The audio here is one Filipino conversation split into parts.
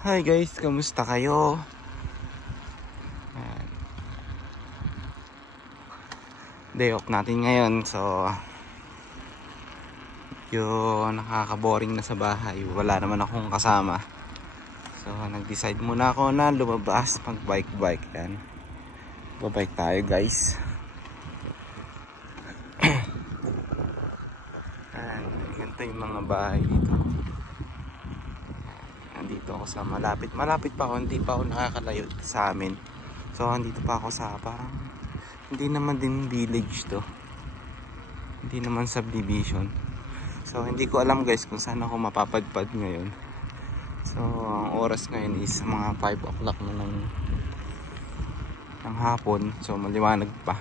Hi guys, kamusta kayo? Ayan. Day off natin ngayon, so yung nakaka-boring na sa bahay. Wala naman akong kasama. So nag-decide muna ako na lumabas, mag-bike. Yan. Babike tayo guys. Ayan, ganito yung mga bahay dito. Dito ako sa malapit pa ako, hindi pa ako nakakalayo sa amin. So andito pa ako sa parang hindi naman din village to, hindi naman subdivision. So hindi ko alam guys kung saan ako mapapadpad ngayon. So ang oras ngayon is mga 5 o'clock na ng hapon. So maliwanag pa,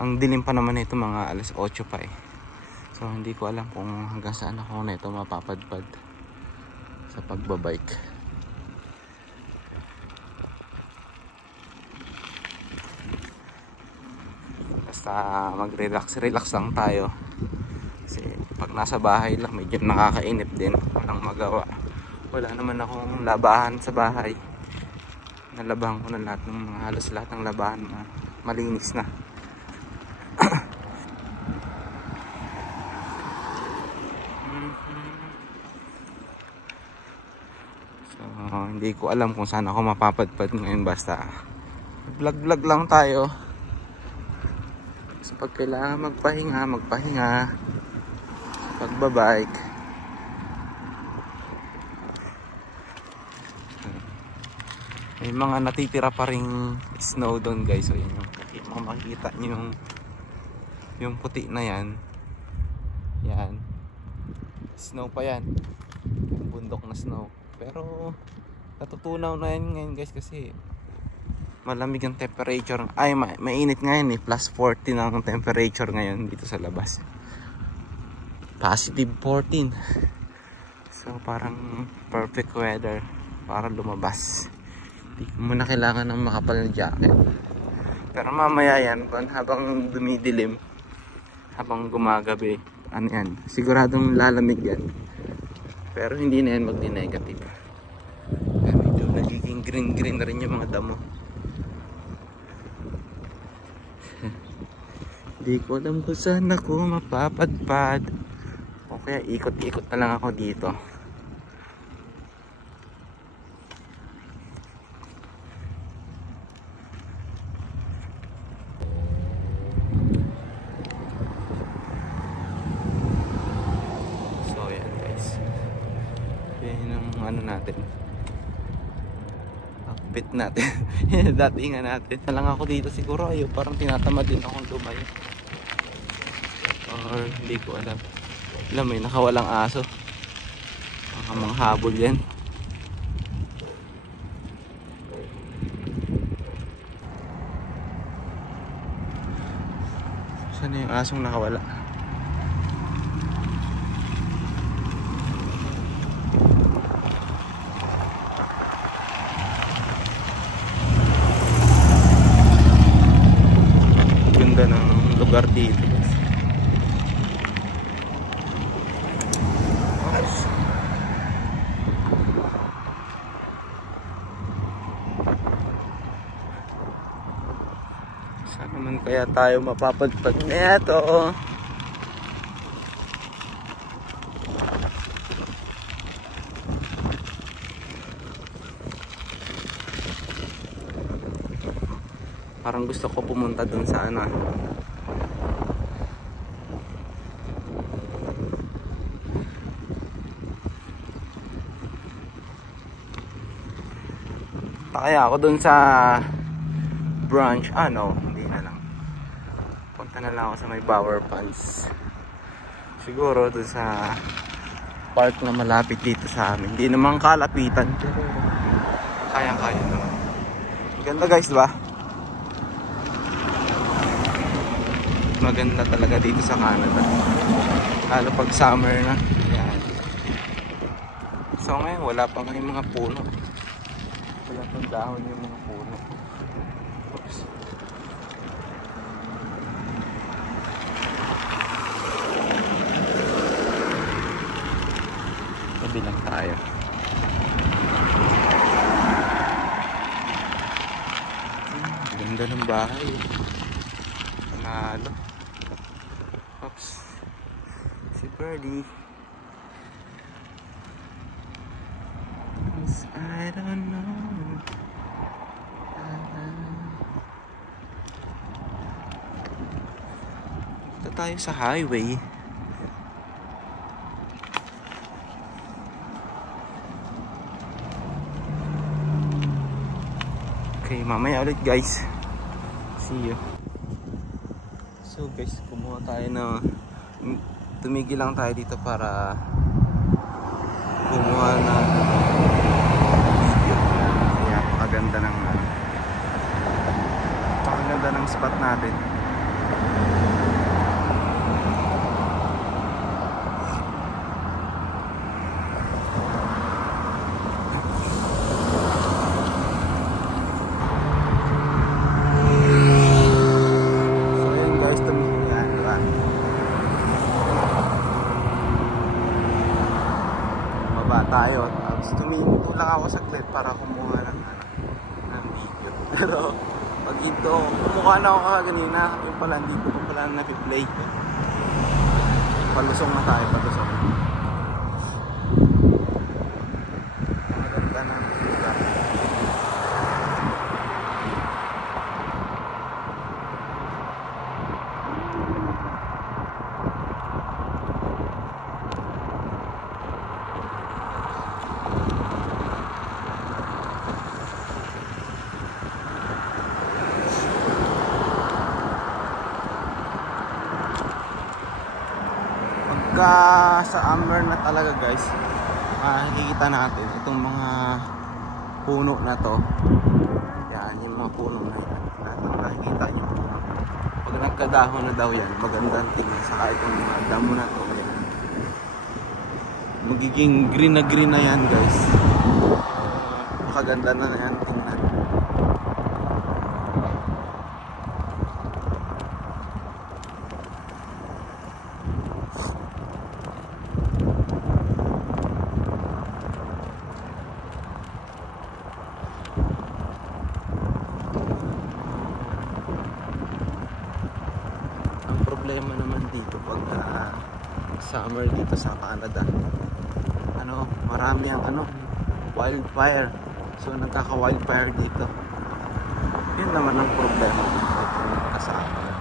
ang dilim pa naman ito, mga alas 8 pa eh. So hindi ko alam kung hanggang saan ako na ito mapapadpad sa pagbabike. Basta mag-relax lang tayo. Kasi pag nasa bahay lang medyo nakakainip din, walang magawa. Wala naman akong labahan sa bahay. Nalabahan ko na halos lahat ng labahan, malinis na. Hindi ko alam kung saan ako mapapadpad ngayon, basta vlog lang tayo. So pag kailangan magpahinga sa pagbabike. May mga natitira pa ring snow doon guys. So yun yung makikita nyo, yung puti na yan. Yan, snow pa yan, yung bundok na snow. Pero natutunaw na yan ngayon guys, kasi malamig ang temperature. Ay, mainit ngayon eh. Plus 40 na ang temperature ngayon dito sa labas. Positive 14. So parang perfect weather para lumabas. Hindi mo na kailangan ng makapal na jacket. Pero mamaya yan, habang dumidilim, habang gumagabi, ano yan, siguradong lalamig yan. Pero hindi na yan magdi-negative. Medyo nagiging green na rin yung mga damo. Hindi ko alam kung saan ako mapapadpad. O kaya ikot-ikot na lang ako dito. Natin outfit natin. Datingan natin na lang ako dito siguro. Ayaw, parang tinatamad din akong lumayo, or hindi ko alam. May nakawalang aso, mga habol yan. Saan yung asong nakawala? Lugar dito. Saan naman kaya tayo mapapadpad na ito? Parang gusto ko pumunta dun sa ano, kaya ako dun sa branch. No, hindi na lang. Punta na lang ako sa may Bower Ponds. Siguro dun sa park na malapit dito sa amin. Hindi naman kalapitan, pero kaya naman. Ganda guys, ba? Maganda talaga dito sa Canada, lalo pag summer na. Yan. So ngayon wala pa kayong mga puno. Wala pang dahon yung mga puno. Oops. Tabi lang tayo. Ganda ng bahay. Panalo. Oops. Si Birdie. I don't know. Ito tayo sa highway. Okay, mamaya ulit guys. See you. So guys, kumuha tayo na tumigil lang tayo dito para kumuha ng video. Kaya pakaganda ng spot natin. Tayo, tapos tumutulak ako saglit para kumuha ng video. Pero pag ito, kumukha na ako kaganina, yung pala hindi ko pala napi-play. Palusong na tayo, palusong. Maganda na lugar. Sa Amber na talaga guys, makikita natin itong mga puno na to. Yan, yung mga puno na yan. Lahat ng nakikita nyo, pag nagkadahon na daw yan, magandang tingnan. Saka itong mga damo na to, yan. Magiging green na yan guys. Makaganda na yan tingnan. Problema naman dito pag summer dito sa Canada, marami ang wildfire. So nagkaka-wildfire dito. Yun naman ang problema pag summer.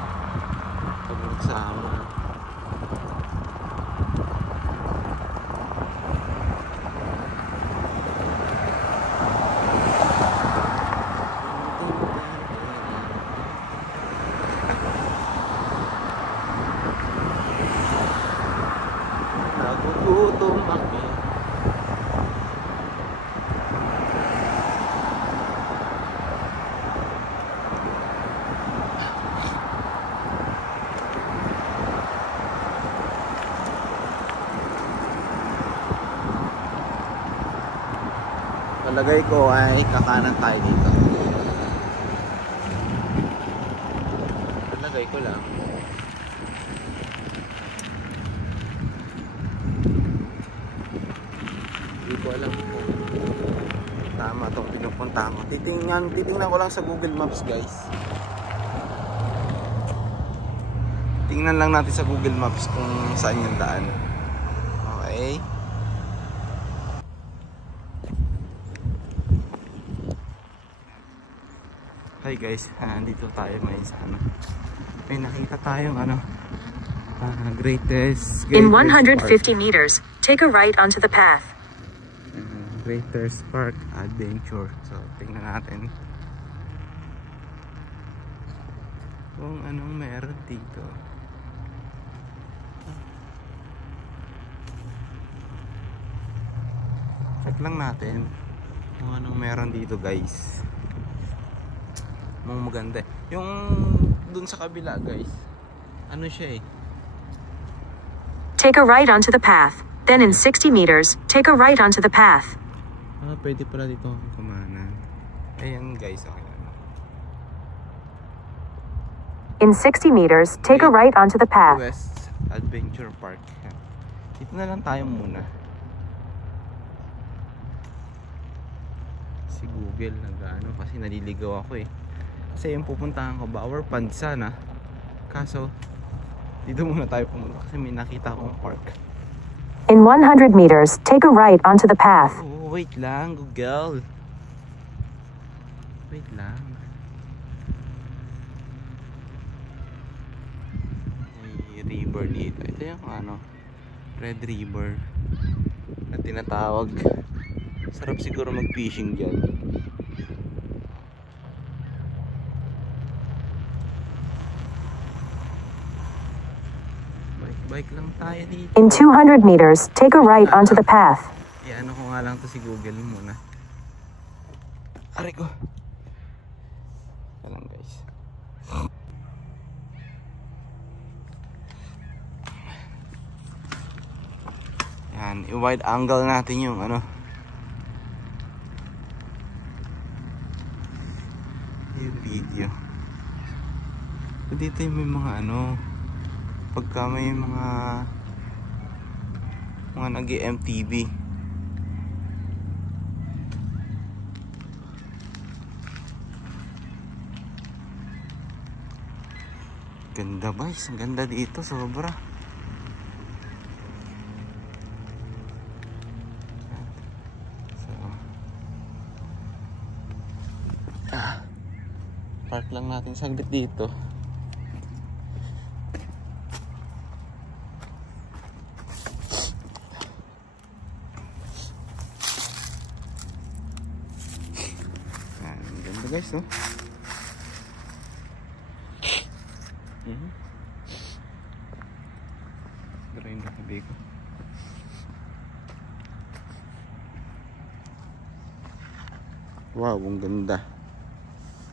Nagugutom ako. Palagay ko ay kakanan tayo dito. Palagay ko lang. Hindi ko alam kung tama itong pinupunta ko. Titingnan ko lang sa Google Maps guys. Tingnan lang natin sa Google Maps kung saan yung daan. Okay. Hi guys, dito tayo ngayon sa may nakita tayong Greatest In 150 meters, take a right onto the path. Greatest Park Adventure. So tingnan natin kung anong meron dito. Check lang natin kung anong meron dito guys. Maganda. Yung dun sa kabila guys, siya eh. Take a right onto the path. Then in 60 meters, take a right onto the path. Pwede pala dito kumanan. Ayan guys, okay na. In 60 meters, take a right onto the path. West Adventure Park. Dito na lang tayo muna. Si Google kasi naliligaw ako eh. Kasi yung pupuntahan ko, Bower Pond sana. Kaso, dito muna tayo pumunta kasi may nakita akong park. In 100 meters, take a right onto the path. Oh, wait lang, Google. Wait lang. May river dito. Ito yung ano, Red River na tinatawag. Sarap siguro mag-fishing dyan. Bike lang tayo dito. In 200 meters, take a right onto the path. Ano ko nga lang to si Google muna. Aray ko. Alam guys. Yan, i-wide angle natin yung ano. Yung video. Dito yung may mga ano. Pagka may mga nag-MTV. Ganda guys, ang ganda dito, sobra. So, park lang natin saglit dito. Guys, no? Darayin na tabi ko. Wow, ang ganda.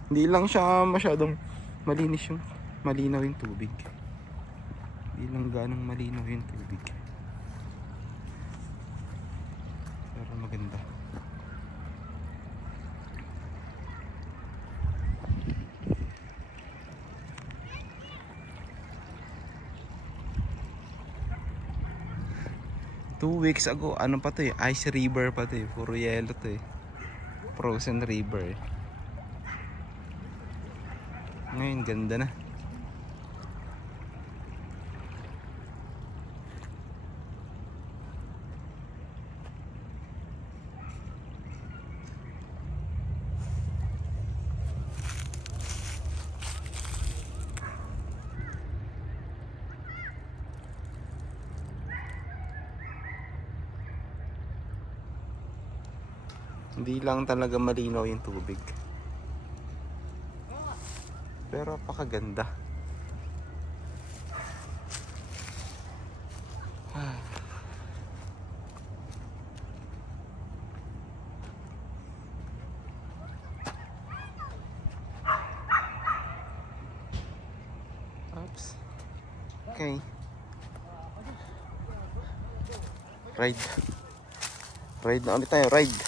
Hindi lang siya masyadong malinis yung malinaw yung tubig. Hindi lang ganang malinaw yung tubig. Pero maganda. Two weeks ago, ano pa to eh, Ice River pa to eh, puro yelo to eh, Frozen River eh. Ngayon ganda na. Hindi lang talaga malinaw yung tubig. Pero apakaganda. Oops. Okay. Ride. Ride na ulit tayo, ride.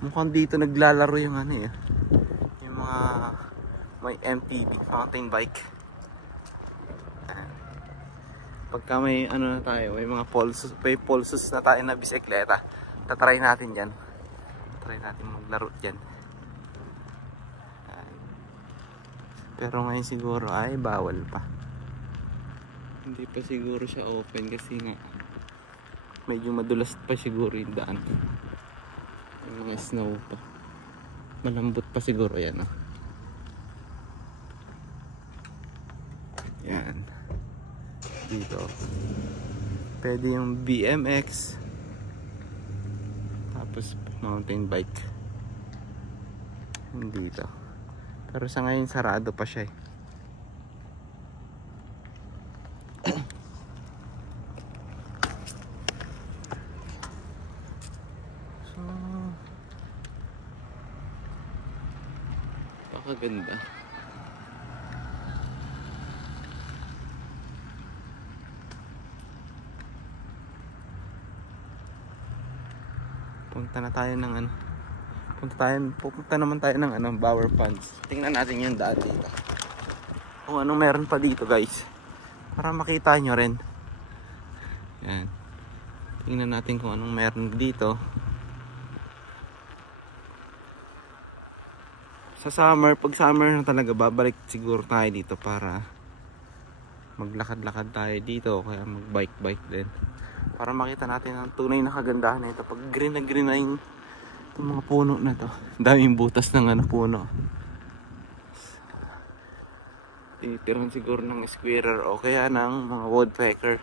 Mukhang dito naglalaro yung ano eh, yung mga may MTB, mountain bike. Pagka may ano na tayo, may mga pulses na tayo na bisikleta, tatry natin dyan. Try natin maglaro dyan. Pero ngayon siguro ay bawal pa. Hindi pa siguro siya open kasi nga medyo madulas pa siguro yung daan. Mga snow pa. Malambot pa siguro yan, oh. Yan. Dito. Pwede yung BMX. Tapos mountain bike. Dito. Pero sa ngayon sarado pa siya eh. So, pakaganda. Punta na tayo ng ano. Pupunta naman tayo ng ano, Bower Ponds. Tingnan natin yung daan dito. Kung anong meron pa dito, guys. Para makita nyo rin. Yan. Tingnan natin kung anong meron dito. Sa summer, pag summer na talaga, babalik siguro tayo dito para maglakad-lakad tayo dito o kaya mag-bike-bike din. Para makita natin ang tunay na kagandahan na ito. Pag green na green na yung mga puno na to. Daming butas ng ano, puno. Tinitiran siguro ng squirrel o kaya ng mga woodpecker.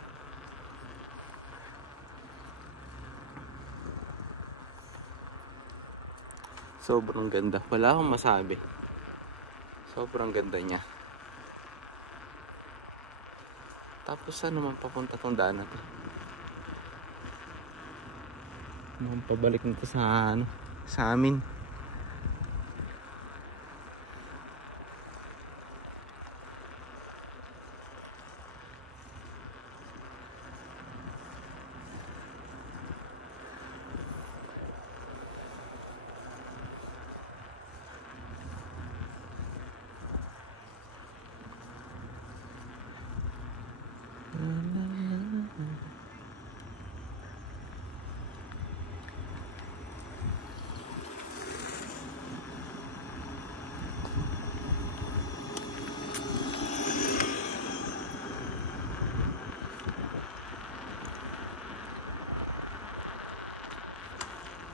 Sobrang ganda. Wala akong masabi. Sobrang ganda niya. Tapos saan naman papunta tong daan na to? Naman pabalik nito sa ano, sa amin.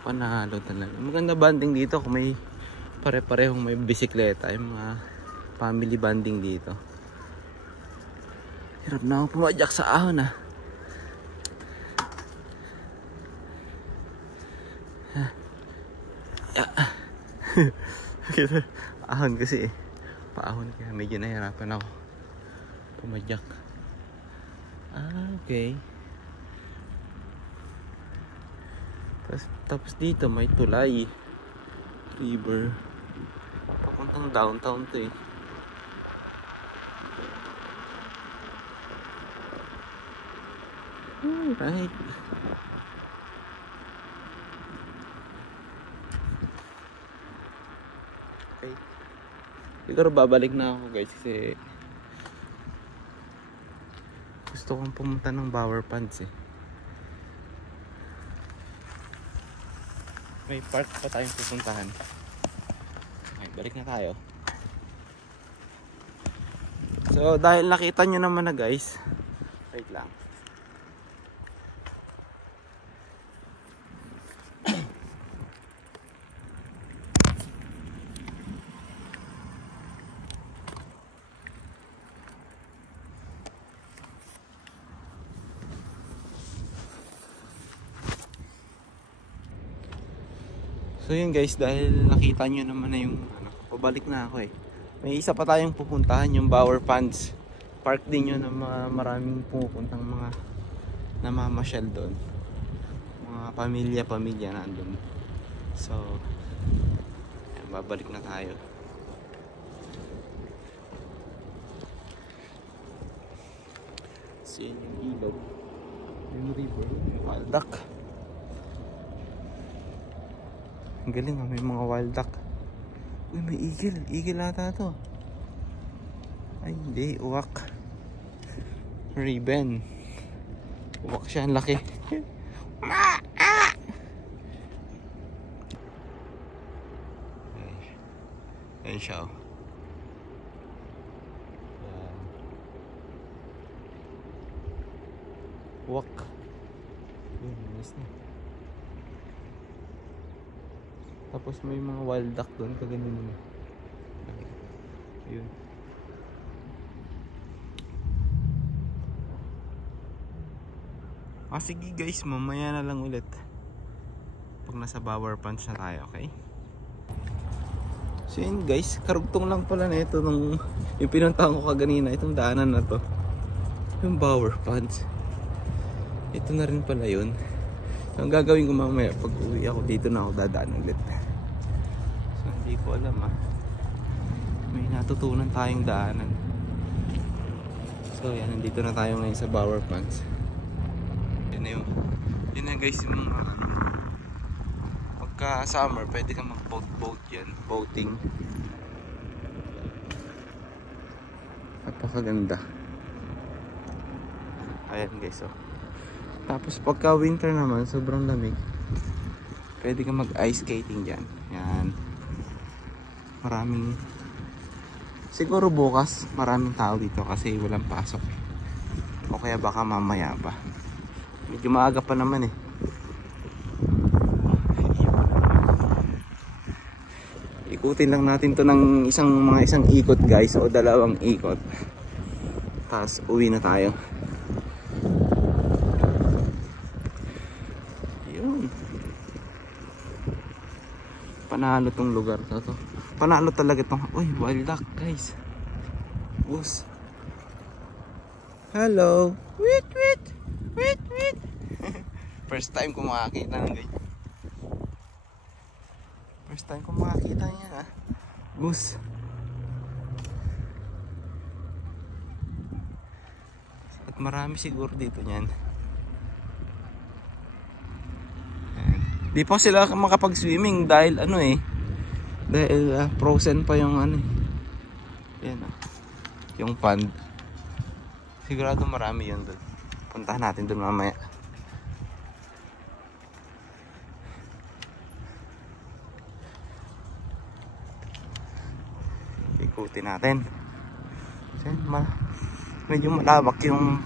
Panalo talaga. Maganda banding dito kung may pare-parehong may bisikleta. Yung mga family banding dito. Hirap na akong pumadyak sa ahon ah. Ahon kasi eh. Paahon kaya medyo nahirapan ako pumadyak. Okay. Tapos dito may tulay river papuntang downtown to eh. Right. Okay. Siguro babalik na ako guys kasi gusto kong pumunta ng Bower Ponds eh. May park pa tayong pupuntahan. Okay, balik na tayo. So dahil nakita nyo naman na guys, wait lang. So yun guys, dahil nakita nyo naman na yung ano, pabalik na ako eh. May isa pa tayong pupuntahan, yung Bower Ponds. Park din yun na maraming pupuntang mga namamasyal doon. Mga pamilya-pamilya nandun. So, yan, babalik na tayo. So yun yung ilog. Yung river, yung wild duck. Ang galing ah, may mga wild duck. Uy, may eagle. Eagle ata to. Ay, hindi. Uwak. Ribbon. Uwak siya. Ang laki. Ayan siya oh. Uwak. Nice na. Tapos may mga wild duck doon, kaganda naman. Yun. Sige guys, mamaya na lang ulit pag nasa Bower Punch na tayo, okay? So yun guys, karugtong lang pala na ito nung yung pinuntahan ko kaganina, itong daanan na to, yung Bower Punch. Ito na rin pala yun. So ang gagawin ko mamaya pag uwi ako dito na ako dadaan ulit. So hindi ko alam may natutunan tayong daanan. So yan, nandito na tayo ngayon sa Bower Punch. Yan na guys, yung mga pagka summer pwede kang mag boat yan, boating. Napakaganda. Ayan guys, tapos pagka winter naman sobrang lamig, pwede kang mag ice skating dyan. Yan, maraming, siguro bukas maraming tao dito kasi walang pasok, o kaya baka mamaya pa, medyo maaga pa naman eh. Ikutin lang natin to ng mga isang ikot guys, o dalawang ikot, tapos uwi na tayo. Yun, panalo tong lugar to. Panalo talaga tong, uy, wild duck guys. Bus. Hello. Wait, wait. Wait, wait. First time ko makakita ng guys. First time ko makakita niya, bus. At marami siguro dito niyan. Di pa sila makapag-swimming dahil dahil frozen pa yung yan, yung pond. Sigurado marami yun doon. Puntahan natin doon mamaya. Ikutin natin. Medyo malawak yung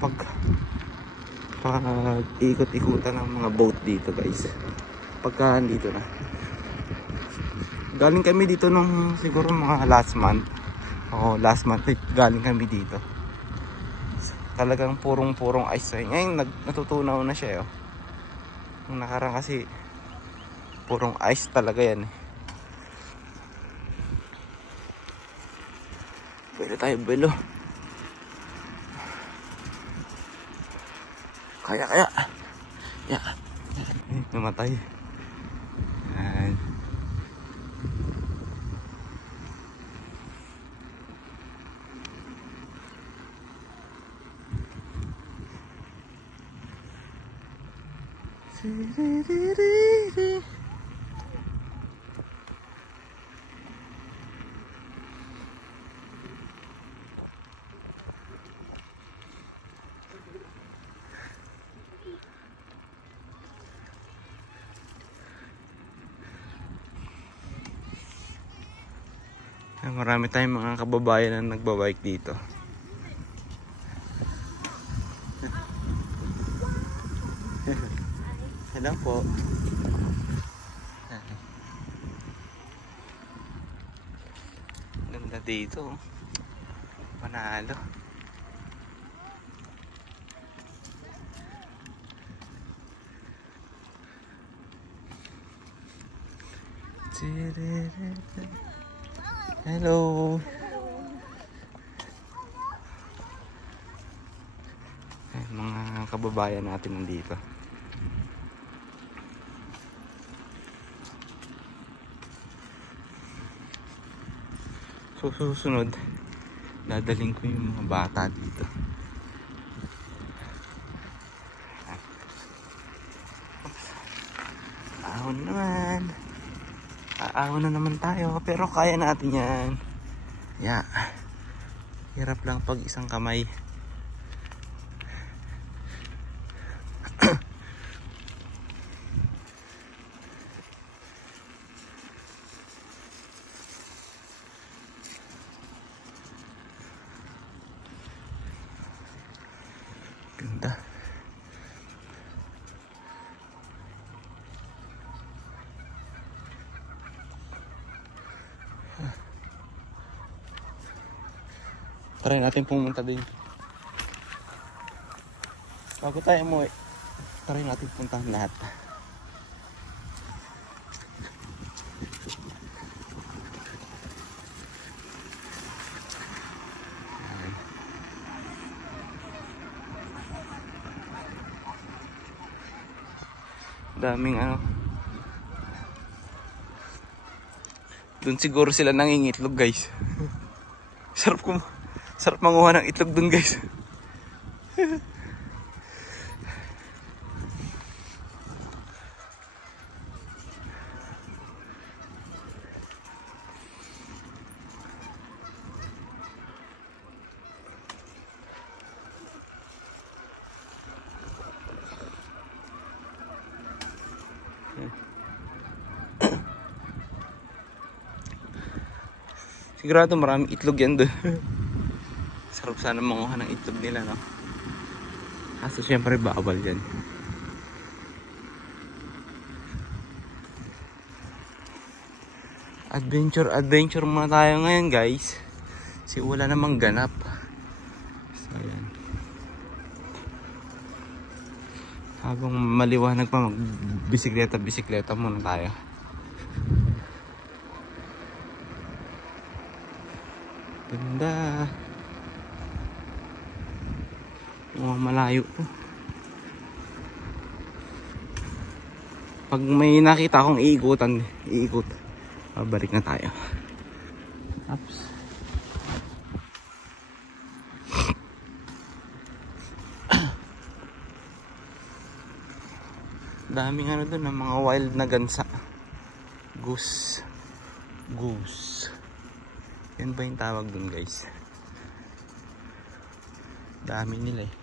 ikot-ikutan ng mga boat dito guys. Pagka dito na, galing kami dito nung siguro mga last month galing kami dito. Talagang purong ice. Ngayon natutunaw na siya nung nakaraan kasi purong ice talaga yan Pwede tayo belo. Kaya ya, namatay. Yan. Marami tayong mga kababayan na nagbabike dito. Hello po. Ganda dito. Panalo. Hello. Mga kababayan natin nandito. So susunod, dadaling ko yung mga bata dito. Ahon naman. Aahon na naman tayo, pero kaya natin yan. Yeah. Hirap lang pag isang kamay. Ganda. Try natin pumunta din bago tayo umuwi. Try natin puntahan lahat. Daming ano. Doon siguro sila nangingitlog, guys. Sarap manguha ng itlog doon, guys. Sigurado maraming itlog yan doon. Sarap sana manguha ng itlog nila, no? Kaso syempre bawal yan. Adventure muna tayo ngayon, guys. Kasi wala namang ganap. So, ayan. Habang maliwanag pa, bisikleta muna tayo. Ganda. Oh, malayo to. Pag may nakita akong iikot. Babalik na tayo. Oops. Daming ano doon, mga wild na gansa. Goose. Yan ba yung tawag dun, guys? Dami nila eh.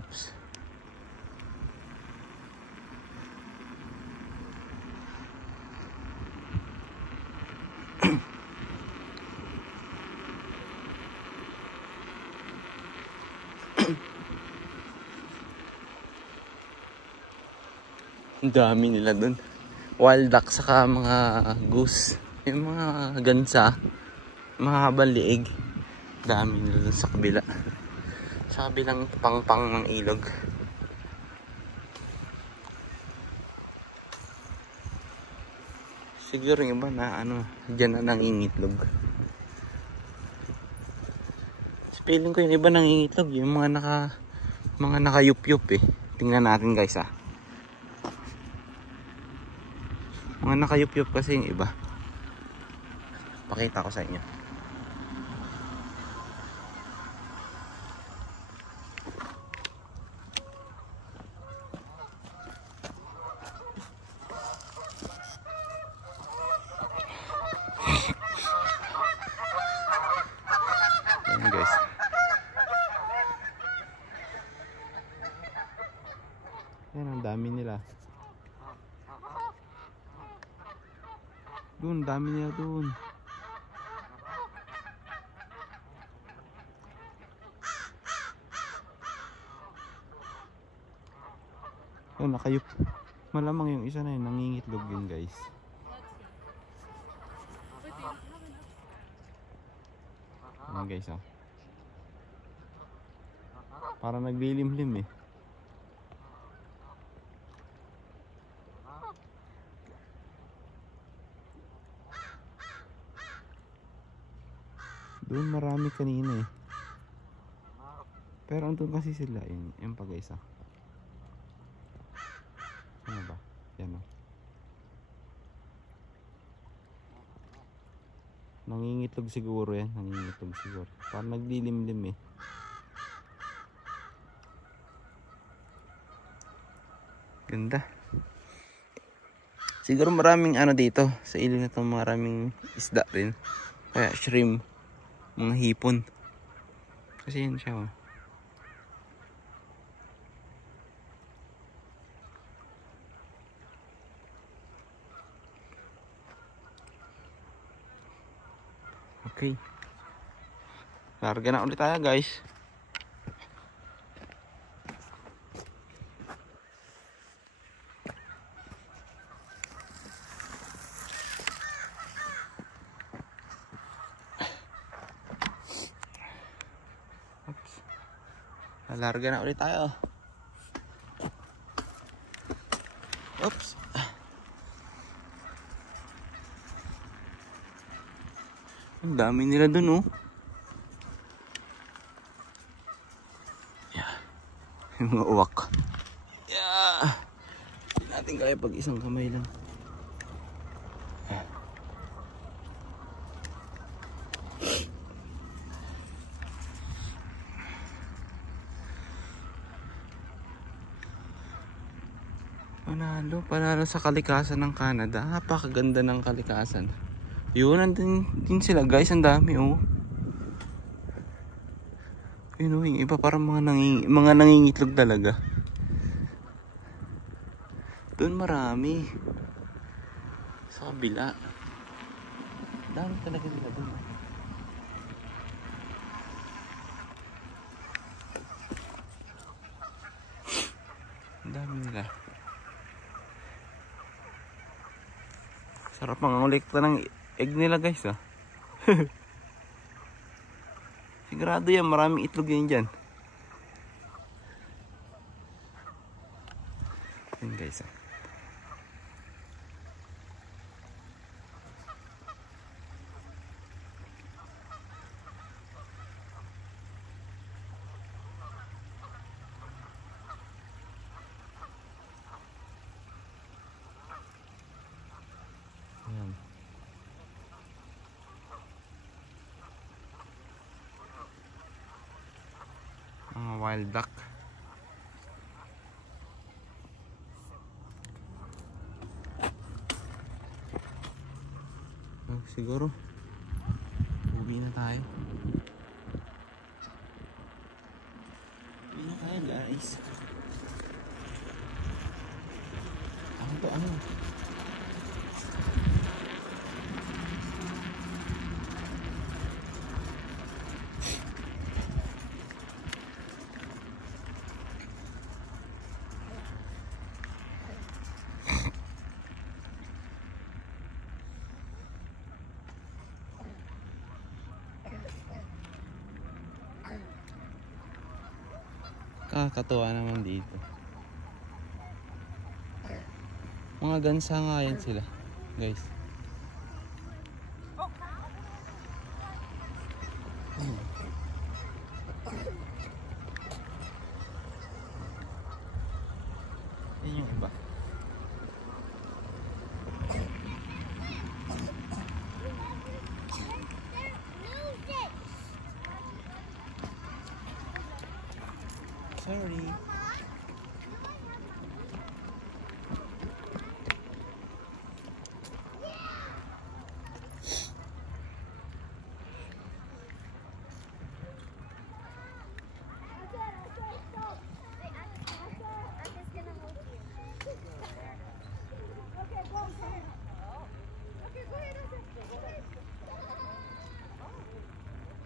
Oops. Ang dami nila dun. Wild duck saka mga goose. Yung mga gansa, mahabang liig. Dami nila dun sa kabila. Sa kabilang pangpang ng ilog. Siguro yung iba na ano, dyan na nangingitlog. Feeling ko yung iba nangingitlog, yung mga nakayup-yup eh. Tingnan natin, guys, ah. Mga nakayup-yup kasi yung iba. Pakita ko sa inyo. Ayan, guys. Ayan, ang dami nila. Doon, dami nila doon. Ayan, nakayup. Malamang yung isa na yun, nangingitlog yun, guys. Ayan, guys, oh. Parang naglilimlim eh. Doon marami kanina eh. Pero andun kasi sila yun. Yung pag-isa. Ano ba? Yan o. Nangingitlog siguro yan. Nangingitlog siguro. Parang naglilimlim eh. Ganda. Siguro maraming ano dito. Sa ilog na ito maraming isda rin. Kaya shrimp. Mga hipon. Kasi yan siya, oh. Okay. Larga na ulit tayo, guys. Lalarga na ulit tayo. Oops. Ang dami nila dun, oh. Yeah. Yung mga uwak. Yeah. Hindi natin kaya pag isang kamay lang. Panalo sa kalikasan ng Canada. Napakaganda ng kalikasan. Yun, nandun din sila guys. Ang dami, oh. Yun, oh, yung iba parang mga nangingitlog talaga. Doon marami. Sa kabila. Dami talaga nila doon. Ang dami nila. Sarap mangangolekta ng egg nila guys, ah. Sigurado yan, maraming itlog yan dyan. Yan guys, ah. Yan. Mga wild duck. Siguro uwi na tayo. Uwi na tayo guys. Ano? Kakatuwa naman dito. Mga gansa nga yan sila, guys. Yan yung iba. Sorry.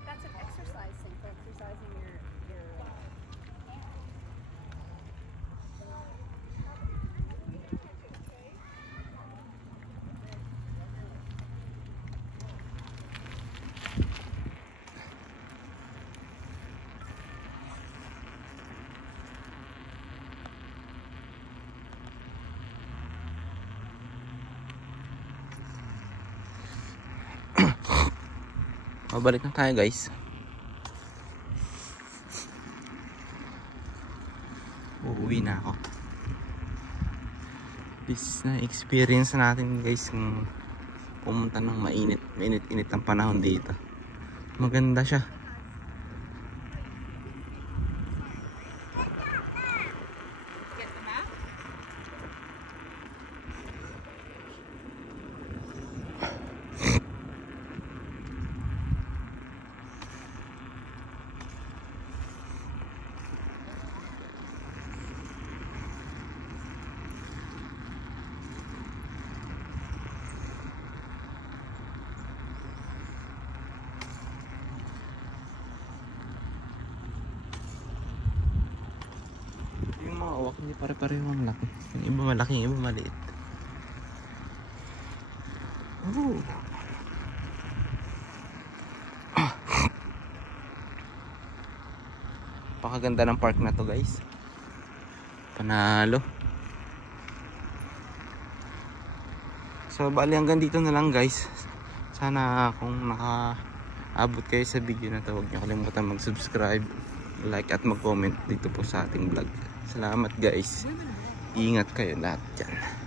That's an exercise thing for exercising your Mabalik na tayo guys. Uuwi na ako. This na experience natin guys kung pumunta ng mainit-init ang panahon dito. Maganda siya. Hawak hindi pare-pareho ang laki. Yung iba malaki, yung iba maliit. Oh. Napakaganda ng park na to guys. Panalo. So bali hanggang dito na lang guys. Sana kung nakaabot kayo sa video na to, huwag niyo kalimutan mag-subscribe, like at mag-comment dito po sa ating vlog. Salamat guys. Ingat kayo lahat dyan.